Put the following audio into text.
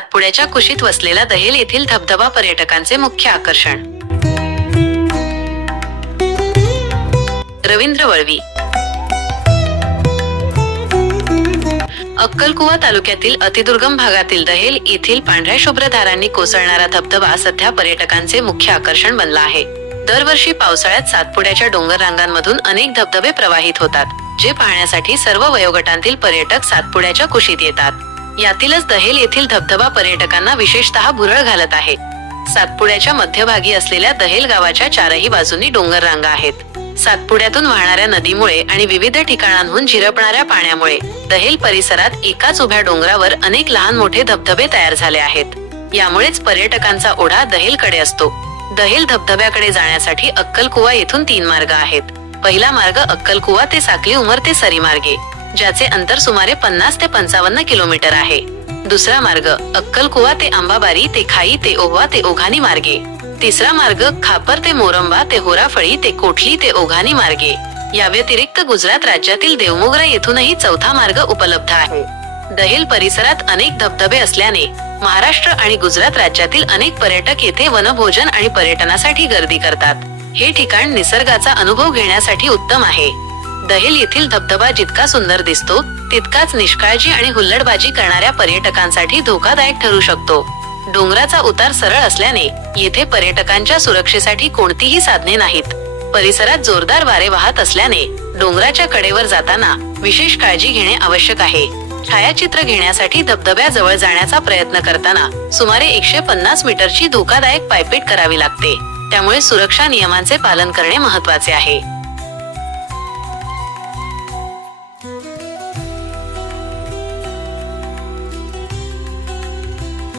सातपुड्याच्या कुशीत वसलेला दहेल येथील धबधबा पर्यटकांचे मुख्य आकर्षण. रवींद्र वळवी. अक्कलकुवा तालुक्यातील अतिदुर्गम भागातील दहेल येथील पांढऱ्या शुभ्रधारांनी कोसळणारा धबधबा सध्या पर्यटकांचे मुख्य आकर्षण बनला आहे. दरवर्षी पावसाळ्यात सातपुड्याच्या डोंगर रांगांमधून अनेक धबधबे प्रवाहित होतात जे पाहण्यासाठी सर्व वयोगटांतील पर्यटक सातपुड्याच्या कुशीत येतात. यातीलच दहेल येथील धबधबा पर्यटकांना विशेषतः भुरळ घालत आहे. सातपुड्याच्या मध्यभागी असलेल्या दहेल गावाच्या चारही बाजूंनी डोंगर रांगा आहेत. सातपुड्यातून वाहणाऱ्या नदीमुळे आणि विविध ठिकाणांहून झिरपणाऱ्या पाण्यामुळे दहेल परिसरात एकाच उभ्या डोंगरावर अनेक लहान मोठे धबधबे तयार झाले आहेत. यामुळेच पर्यटकांचा ओढा दहेलकडे असतो. दहेल धबधब्याकडे जाण्यासाठी अक्कलकुवा येथून तीन मार्ग आहेत. पहिला मार्ग अक्कलकुवा ते साकली उमर ते सरी मार्गे. ज्याचे अंतर सुमारे पन्नास ते पंचावन्न किलोमीटर आहे. दुसरा मार्ग अक्कलकुवा ते आंबाबारी ते खाई ते ओवा ते ओघानी मार्गे. तिसरा मार्ग खापर ते मोरंबा ते होराफळी ते कोठली ते ओघानी मार्गे. या व्यतिरिक्त गुजरात राज्यातील देवमोगरा येथूनही चौथा मार्ग उपलब्ध आहे. दहेल परिसरात अनेक धबधबे असल्याने महाराष्ट्र आणि गुजरात राज्यातील अनेक पर्यटक येथे वनभोजन आणि पर्यटनासाठी गर्दी करतात. हे ठिकाण निसर्गाचा अनुभव घेण्यासाठी उत्तम आहे. दहेल येथील धबधबा जितका सुंदर दिसतो तितकाच निष्काळजी आणि हुल्लडबाजी करणाऱ्या पर्यटकांसाठी धोकादायक ठरू शकतो. डोंगराचा उतार सरळ असल्याने येथे पर्यटकांच्या सुरक्षेसाठी कोणतीही साधने नाहीत. परिसरात जोरदार वारे वाहत असल्याने डोंगराच्या कडेवर जाताना विशेष काळजी घेणे आवश्यक आहे. छायाचित्र घेण्यासाठी धबधब्याजवळ जाण्याचा प्रयत्न करताना सुमारे एकशे पन्नास मीटरची धोकादायक पायपीट करावी लागते. त्यामुळे सुरक्षा नियमांचे पालन करणे महत्त्वाचे आहे.